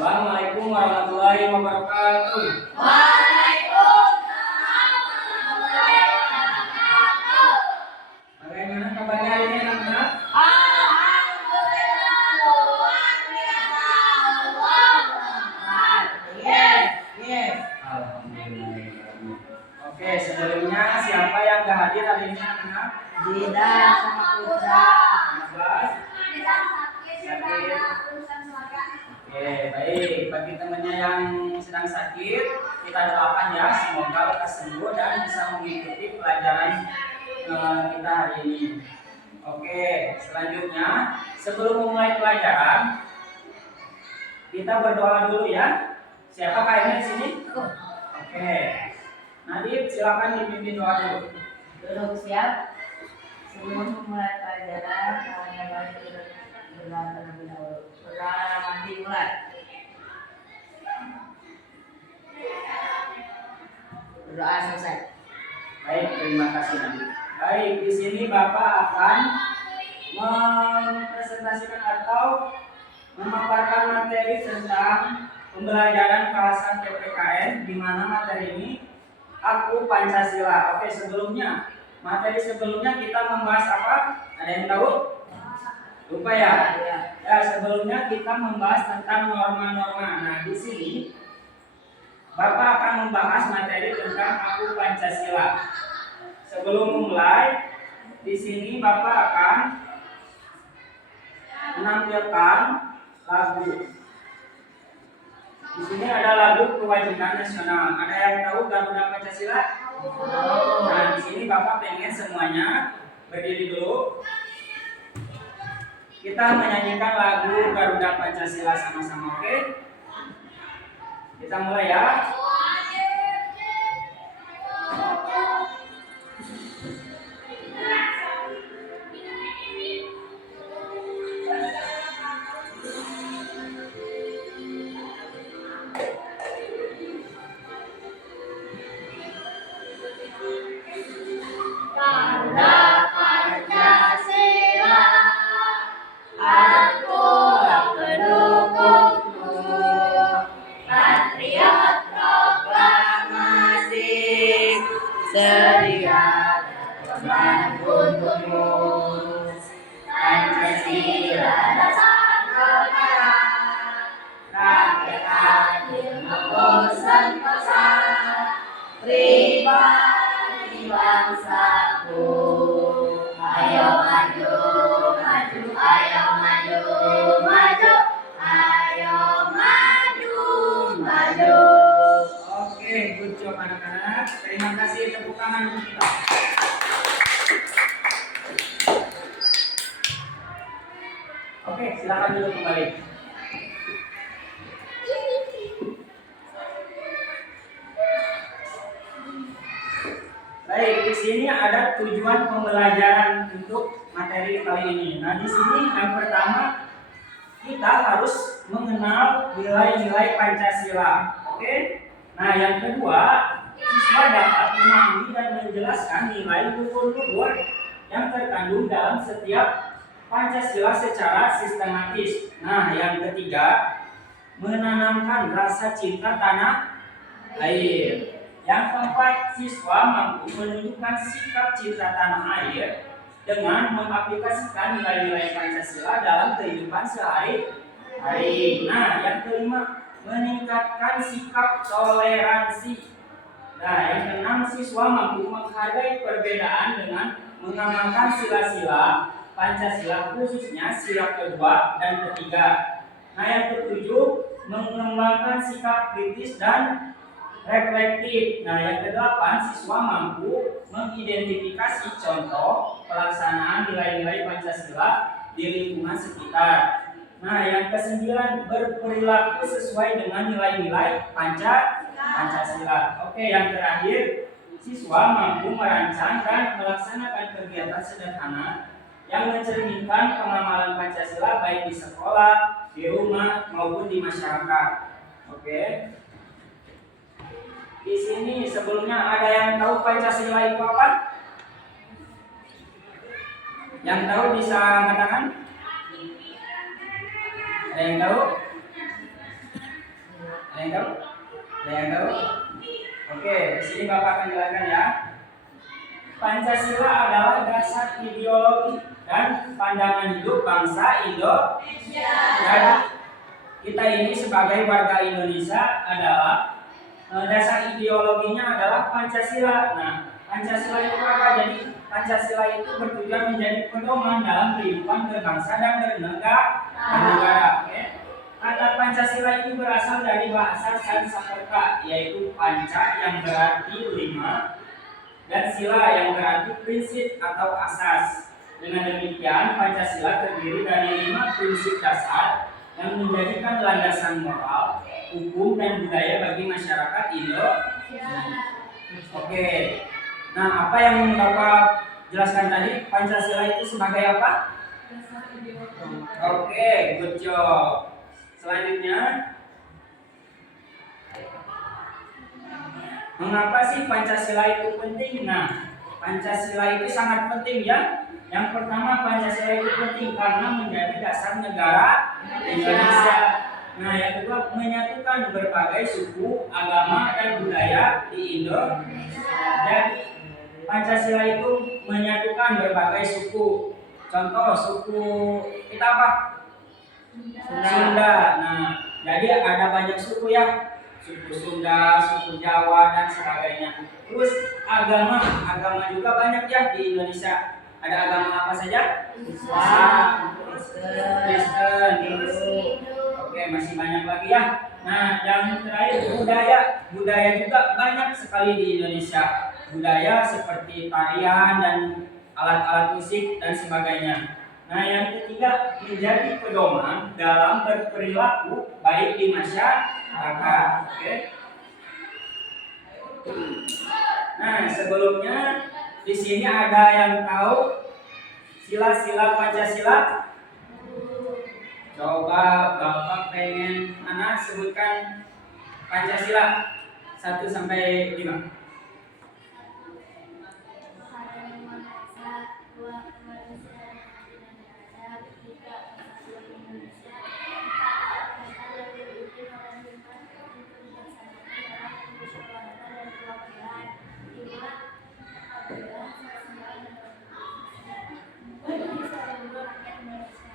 Assalamualaikum warahmatullahi wabarakatuh. Waalaikumsalam warahmatullahi wabarakatuh. Bagaimana kabarnya hari ini anak-anak? Alhamdulillah luar biasa. Allahu Akbar. Yes. Alhamdulillah. Oke, sebelumnya siapa yang gak hadir hari ini anak-anak? Dida sama Putra. Mas? Sakit. Oke, baik. Bagi temannya yang sedang sakit, kita doakan ya, semoga lekas sembuh dan bisa mengikuti pelajaran kita hari ini. Oke, selanjutnya sebelum memulai pelajaran, kita berdoa dulu ya. Siapa kayaknya di sini? Oke. Nadib, silakan dipimpin doa dulu. Duduk siap. Sebelum memulai pelajaran, kalian wajib berdoa terlebih dahulu. Berdoa mandi mulai. Berdoa selesai. Baik, terima kasih Nadib. Baik, di sini Bapak akan mempresentasikan atau memaparkan materi tentang pembelajaran kelasan PPKN, di mana materi ini Aku Pancasila. Oke, sebelumnya materi sebelumnya kita membahas apa? Ada yang tahu? Lupa ya? Ya, sebelumnya kita membahas tentang norma-norma. Nah, di sini Bapak akan membahas materi tentang Aku Pancasila. Sebelum memulai, di sini Bapak akan menampilkan lagu. Di sini ada lagu kewajiban nasional. Ada yang tahu Garuda Pancasila? Nah, di sini Bapak pengen semuanya berdiri dulu. Kita menyanyikan lagu Garuda Pancasila sama-sama, oke? Kita mulai ya. Garuda Pancasila, aku pendukungmu, patriot proklamasi, sedia berkorban untukmu. Pancasila dasar negara, rakyat adil maupun sentosa, pribadi bangsaku. Ayo maju, maju, ayo maju, maju, ayo maju, maju. Oke, good job anak-anak. Terima kasih, tepuk tangan untuk kita. Oke, silakan dulu kembali. Baik, di sini ada tujuan pembelajaran untuk materi kali ini. Nah, di sini yang pertama kita harus mengenal nilai-nilai Pancasila. Oke? Nah, yang kedua, siswa dapat memahami dan menjelaskan nilai luhur-luhur yang terkandung dalam setiap Pancasila secara sistematis. Nah, yang ketiga, menanamkan rasa cinta tanah air. Yang keempat, siswa mampu menunjukkan sikap cinta tanah air dengan mengaplikasikan nilai-nilai Pancasila dalam kehidupan sehari-hari. Nah, yang kelima, meningkatkan sikap toleransi. Nah, yang keenam, siswa mampu menghargai perbedaan dengan mengamalkan sila-sila Pancasila, khususnya sila kedua dan ketiga. Nah, yang ketujuh, mengembangkan sikap kritis dan reflektif. Nah, yang kedelapan, siswa mampu mengidentifikasi contoh pelaksanaan nilai-nilai Pancasila di lingkungan sekitar. Nah, yang kesembilan, berperilaku sesuai dengan nilai-nilai Pancasila. Oke, yang terakhir, siswa mampu merancang dan melaksanakan kegiatan sederhana yang mencerminkan pengamalan Pancasila baik di sekolah, di rumah, maupun di masyarakat. Oke. Di sini sebelumnya ada yang tahu Pancasila itu apa? Yang tahu bisa angkat tangan? Ada yang tahu? yang tahu? Ada yang tahu? Oke, di sini Bapak akan jelaskan ya. Pancasila adalah dasar ideologi dan pandangan hidup bangsa Indonesia. Jadi kita ini sebagai warga Indonesia adalah dasar ideologinya adalah Pancasila. Nah, Pancasila itu apa? Jadi Pancasila itu bertujuan menjadi pedoman dalam kehidupan berbangsa dan bernegara. Oke. Kata Pancasila ini berasal dari bahasa Sanskerta, yaitu panca yang berarti 5 dan sila yang berarti prinsip atau asas. Dengan demikian, Pancasila terdiri dari 5 prinsip dasar yang menjadikan landasan moral, hukum, dan budaya bagi masyarakat Indonesia. Oke. Nah, apa yang Bapak jelaskan tadi, Pancasila itu sebagai apa? Oke, good job. Selanjutnya, mengapa sih Pancasila itu penting? Nah, Pancasila itu sangat penting ya. Yang pertama, Pancasila itu penting karena menjadi dasar negara Indonesia. Nah, yang kedua, menyatukan berbagai suku, agama, dan budaya di Indonesia. Jadi, Pancasila itu menyatukan berbagai suku. Contoh, suku kita apa? Sunda. Nah, jadi ada banyak suku ya. Suku Sunda, suku Jawa, dan sebagainya. Terus agama juga banyak ya di Indonesia. Ada agama apa saja? Islam, Kristen, oke, masih banyak lagi ya. Nah, yang terakhir budaya juga banyak sekali di Indonesia. Budaya seperti tarian dan alat-alat musik dan sebagainya. Nah, yang ketiga, menjadi pedoman dalam berperilaku baik di masyarakat. Oke. Nah, sebelumnya di sini ada yang tahu sila-sila Pancasila? Coba Bapak pengen anak sebutkan Pancasila 1 sampai 5.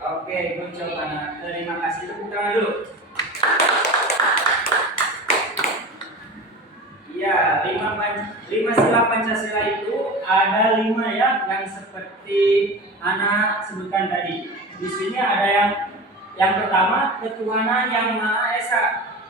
Oke, good job anak. Terima kasih, tepuk tangan dulu. Iya, 5 sila Pancasila itu ada 5 ya, yang seperti anak sebutkan tadi. Di sini ada yang pertama, ketuhanan yang Maha Esa.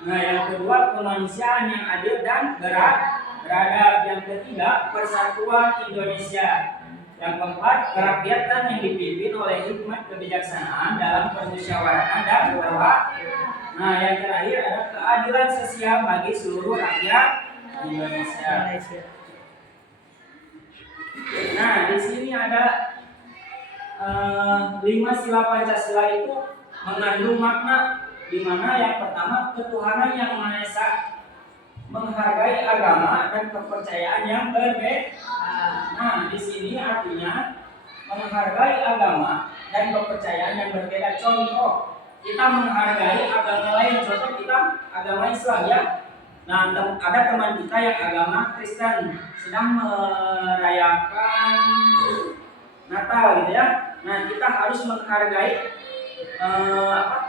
Nah, yang kedua, kemanusiaan yang adil dan beradab. Yang ketiga, persatuan Indonesia. Yang keempat, kerakyatan yang dipimpin oleh hikmat kebijaksanaan dalam permusyawaratan dan perwakilan. Nah, yang terakhir ada keadilan sosial bagi seluruh rakyat Indonesia. Nah, di sini ada 5 sila Pancasila itu mengandung makna, di mana yang pertama, ketuhanan yang Maha Esa, menghargai agama dan kepercayaan yang berbeda. Nah, di sini artinya menghargai agama dan kepercayaan yang berbeda. Contoh, kita menghargai agama lain. Contoh, kita agama Islam ya. Nah, ada teman kita yang agama Kristen sedang merayakan Natal gitu ya. Nah, kita harus menghargai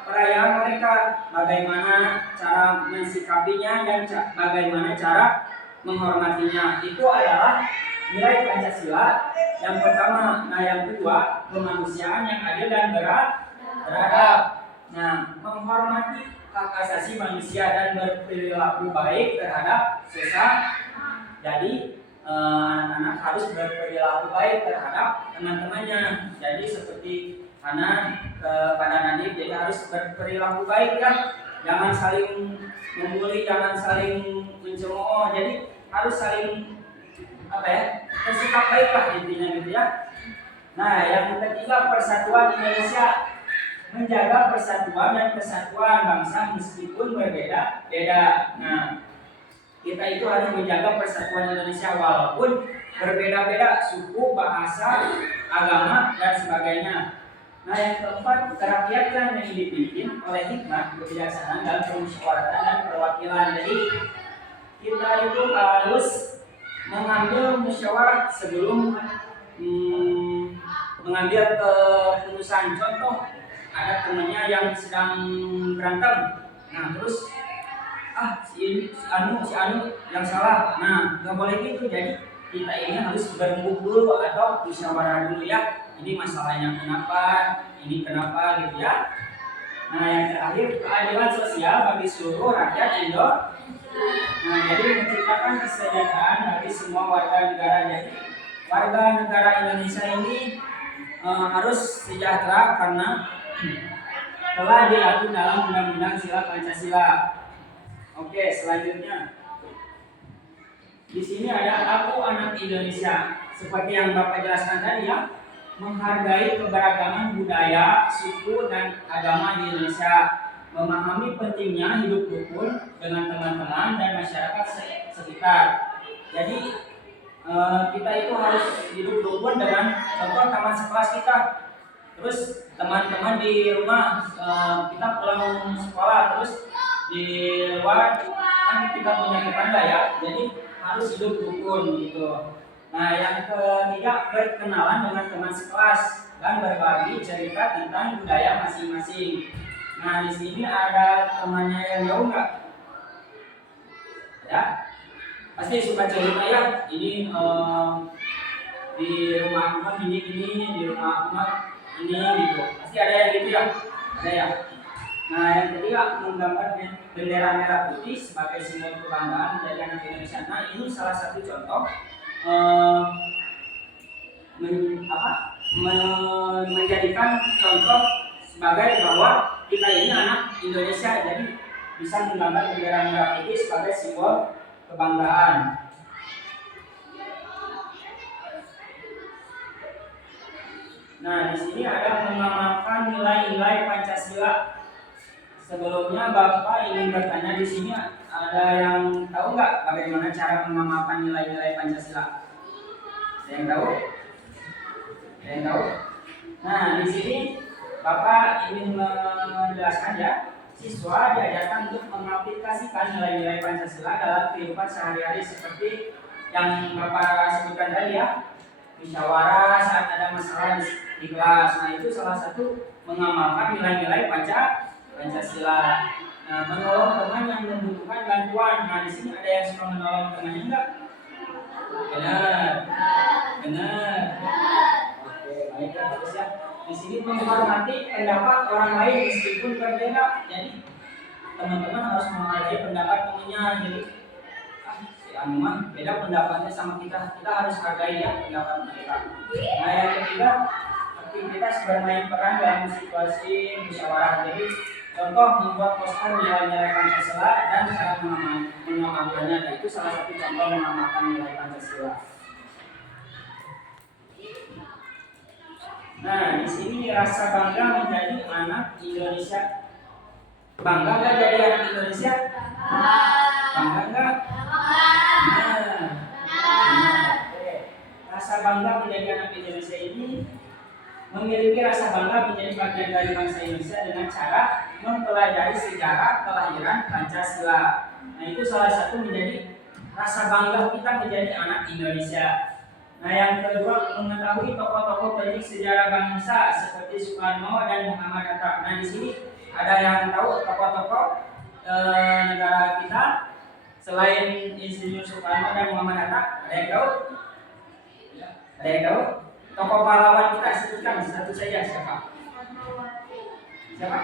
perayaan mereka, bagaimana cara mensikapinya dan bagaimana cara menghormatinya. Itu adalah nilai Pancasila yang pertama. Nah, yang kedua, kemanusiaan yang adil dan beradab. Nah, menghormati hak asasi manusia dan berperilaku baik terhadap sesama. Jadi anak-anak harus berperilaku baik terhadap teman-temannya. Jadi seperti anak kepada Nadif, jadi harus berperilaku baik ya. Jangan saling membuli, jangan saling mencemooh. Jadi harus saling bersikap baik lah intinya gitu ya. Nah, yang ketiga, persatuan Indonesia. Menjaga persatuan dan kesatuan bangsa meskipun berbeda-beda. Nah, kita itu harus menjaga persatuan Indonesia walaupun berbeda-beda suku, bahasa, agama, dan sebagainya. Nah, yang keempat, kerakyatan yang dipimpin oleh hikmat, kebijaksanaan dalam permusyawaratan dan perwakilan. Jadi kita itu harus mengambil musyawarah sebelum mengambil keputusan. Contoh, ada temannya yang sedang berantem. Nah, terus si anu yang salah. Nah, nggak boleh gitu. Jadi kita ini harus berembuk dulu atau musyawarah dulu ya. Ini masalahnya kenapa, ini kenapa gitu ya. Nah, yang terakhir, keadilan sosial bagi seluruh rakyat Indonesia. Nah, jadi menciptakan kesejahteraan bagi semua warga negara. Jadi warga negara Indonesia ini harus sejahtera karena telah diatur dalam Undang-Undang Sila Pancasila. Oke, selanjutnya di sini ada aku anak Indonesia. Seperti yang Bapak jelaskan tadi ya, menghargai keberagaman budaya, suku dan agama di Indonesia, memahami pentingnya hidup rukun dengan teman-teman dan masyarakat sekitar. Jadi kita itu harus hidup rukun dengan contoh teman sekelas kita. Terus teman-teman di rumah kita pulang sekolah, terus di luar kan kita punya tetangga ya. Jadi harus hidup rukun gitu. Nah, yang ketiga, berkenalan dengan teman sekelas dan berbagi cerita tentang budaya masing-masing. Nah, di sini ada temannya yang jauh nggak? Ya, pasti suka cerita ya. Ini di rumah aku mah ini, di rumah aku mah ini gitu. Pasti ada yang gitu ya, ada ya. Nah, yang ketiga, menggambar bendera merah putih sebagai simbol kebanggaan dari anak Indonesia. Nah, ini salah satu contoh menjadikan contoh sebagai bahwa kita ini anak Indonesia, jadi bisa menggambar bendera merah putih sebagai simbol kebanggaan. Nah, di sini ada mengamalkan nilai-nilai Pancasila. Sebelumnya Bapak ingin bertanya, di sini ada yang tahu nggak bagaimana cara mengamalkan nilai-nilai Pancasila? Ada yang tahu? Ada yang tahu? Nah, di sini Bapak ingin menjelaskan ya, siswa diajarkan untuk mengaplikasikan nilai-nilai Pancasila dalam kehidupan sehari-hari seperti yang Bapak sebutkan tadi ya, musyawarah saat ada masalah di kelas. Nah, itu salah satu mengamalkan nilai-nilai Pancasila. Nah, menolong teman yang membutuhkan bantuan. Nah, di sini ada yang suka menolong temannya enggak? Benar. Benar. Oke, baik ya, bagus ya. Di sini menghormati pendapat orang lain meskipun berbeda. Jadi teman-teman harus menghargai pendapat temannya. Jadi si anu mah beda pendapatnya sama kita. Kita harus hargai ya pendapat mereka. Nah, yang ketiga, aktivitas bermain peran dalam situasi musyawarah. Jadi contoh membuat poster nilai-nilai Pancasila dan cara mengamalkannya. Nah, itu salah satu contoh mengamalkan nilai Pancasila. Nah, di sini rasa bangga menjadi anak Indonesia. Bangga nggak jadi anak Indonesia? Bangga nggak? Nah, rasa bangga menjadi anak Indonesia ini memiliki rasa bangga menjadi bagian dari bangsa Indonesia dengan cara mempelajari sejarah kelahiran Pancasila. Nah, itu salah satu menjadi rasa bangga kita menjadi anak Indonesia. Nah, yang kedua, mengetahui tokoh-tokoh penting sejarah bangsa seperti Soekarno dan Muhammad Hatta. Nah, di sini ada yang tahu tokoh-tokoh negara kita selain Insinyur Soekarno dan Muhammad Hatta? Ada yang tahu? Ada yang tahu? Tokoh pahlawan kita sebutkan satu saja, siapa? Siapa?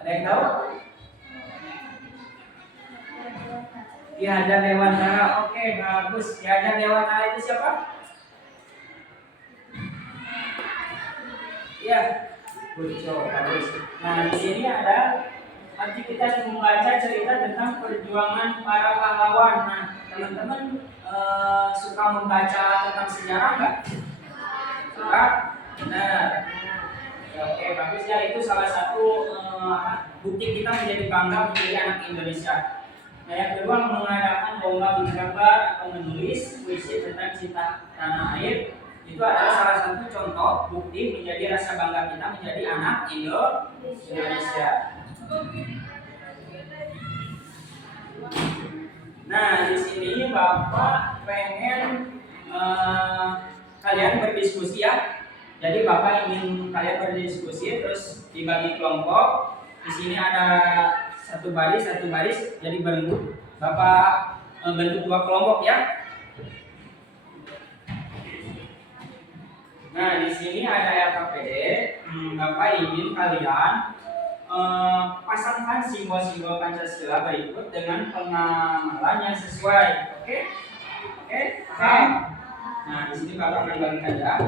Ada yang tahu? Ki Hajar Dewantara. Oke, bagus. Ki Hajar Dewantara itu siapa? Iya, Buco, bagus. Nah, di sini ada aktivitas membaca cerita tentang perjuangan para pahlawan. Nah, teman-teman suka membaca tentang sejarah nggak? Suka? Benar. Oke, bagus ya. Itu salah satu bukti kita menjadi bangga menjadi anak Indonesia. Nah, yang kedua, mengadakan lomba menggambar atau menulis puisi tentang cinta tanah air Itu adalah salah satu contoh bukti menjadi rasa bangga kita menjadi anak Indonesia. Nah, di sini Bapak pengen kalian berdiskusi ya. Jadi Bapak ingin kalian berdiskusi terus dibagi kelompok. Di sini ada satu baris, jadi berembuk. Bapak bentuk 2 kelompok ya. Nah, di sini ada LKPD. Bapak ingin kalian pasangkan simbol-simbol Pancasila berikut dengan pengamalan yang sesuai. Oke? Oke? Paham? Nah, di sini Bapak akan bagikan ya.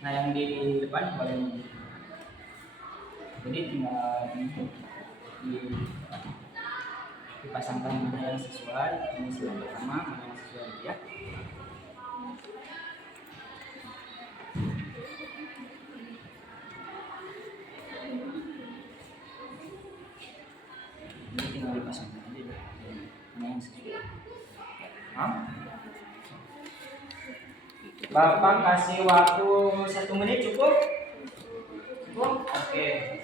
Nah, yang di depan boleh. Jadi tinggal dipasangkan mana yang sesuai. Ini simbol pertama, mana yang sesuai ya. Ini tinggal dipasangkan aja ya. Mana yang sesuai. Hah? Bapak kasih waktu 1 menit cukup? Cukup? Oke.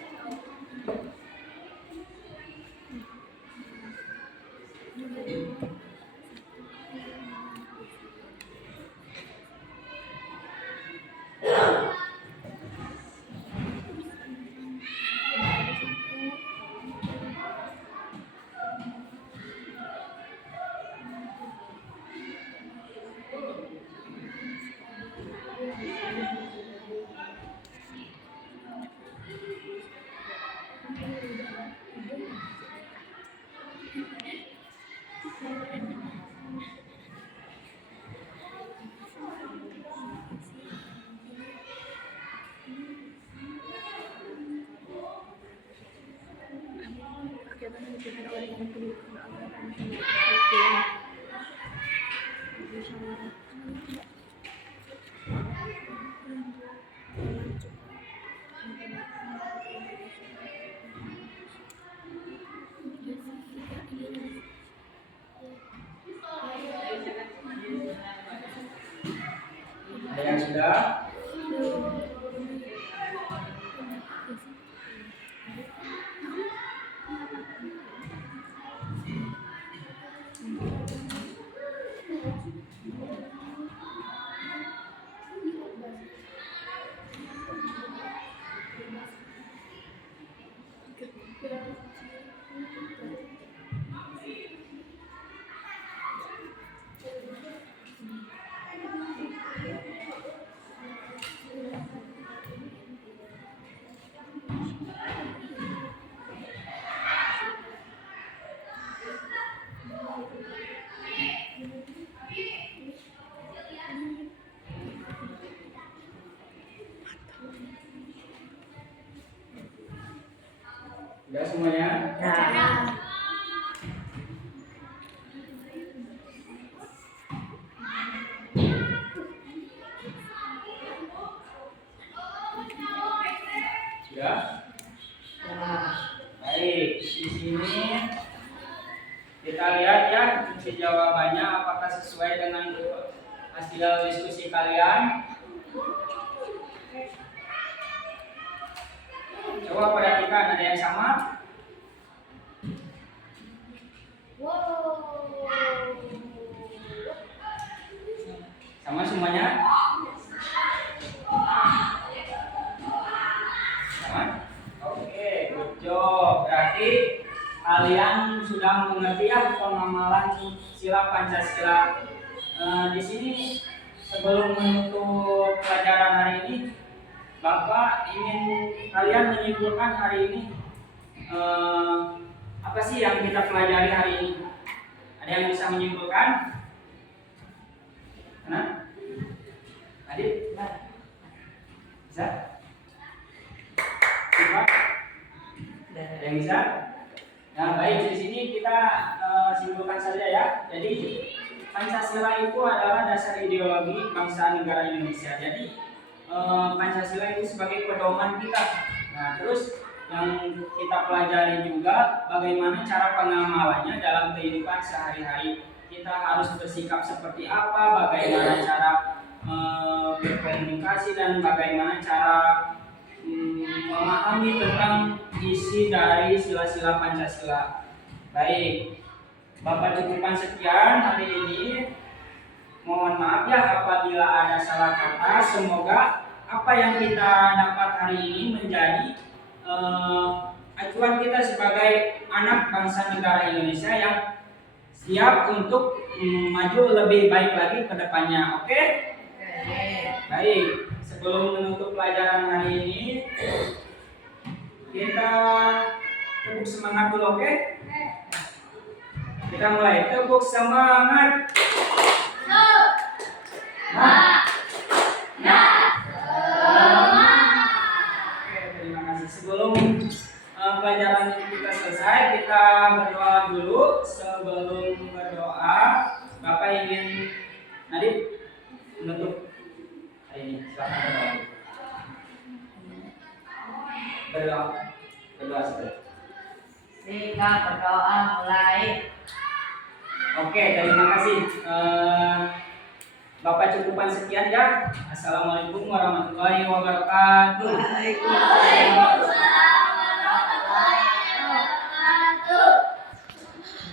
Ada yang sudah? Sudah semuanya? Nah, Sudah? Baik, di sini kita lihat ya kunci jawabannya apakah sesuai dengan hasil diskusi kalian. Coba perhatikan, ada yang sama? Sama semuanya? Sama? Oke, good job. Berarti kalian sudah mengerti ya pengamalan sila Pancasila. Di sini sebelum menutup pelajaran hari ini, Bapak ingin kalian menyimpulkan hari ini apa sih yang kita pelajari hari ini? Ada yang bisa menyimpulkan? Mana? Adit? Bisa? Coba? Ada yang bisa? Nah, baik, di sini kita simpulkan saja ya. Jadi Pancasila itu adalah dasar ideologi bangsa negara Indonesia. Jadi Pancasila itu sebagai pedoman kita. Nah, terus yang kita pelajari juga bagaimana cara pengamalannya dalam kehidupan sehari-hari. kita harus bersikap seperti apa, bagaimana cara berkomunikasi dan bagaimana cara memahami tentang isi dari sila-sila Pancasila. Baik, Bapak cukupkan sekian hari ini. Mohon maaf ya apabila ada salah kata. Semoga apa yang kita dapat hari ini menjadi acuan kita sebagai anak bangsa negara Indonesia yang siap untuk maju lebih baik lagi ke depannya. Oke? Baik, sebelum menutup pelajaran hari ini, kita tepuk semangat dulu, oke? Kita mulai, tepuk semangat. Oke, terima kasih. Sebelum pelajaran ini kita selesai, kita berdoa dulu. Sebelum berdoa, Bapak ingin Nadib menutup hari ini. Silakan berdoa. Berdoa saja. Kita berdoa mulai. Oke, terima kasih. Bapak cukupkan sekian ya. Assalamualaikum warahmatullahi wabarakatuh. Waalaikumsalam.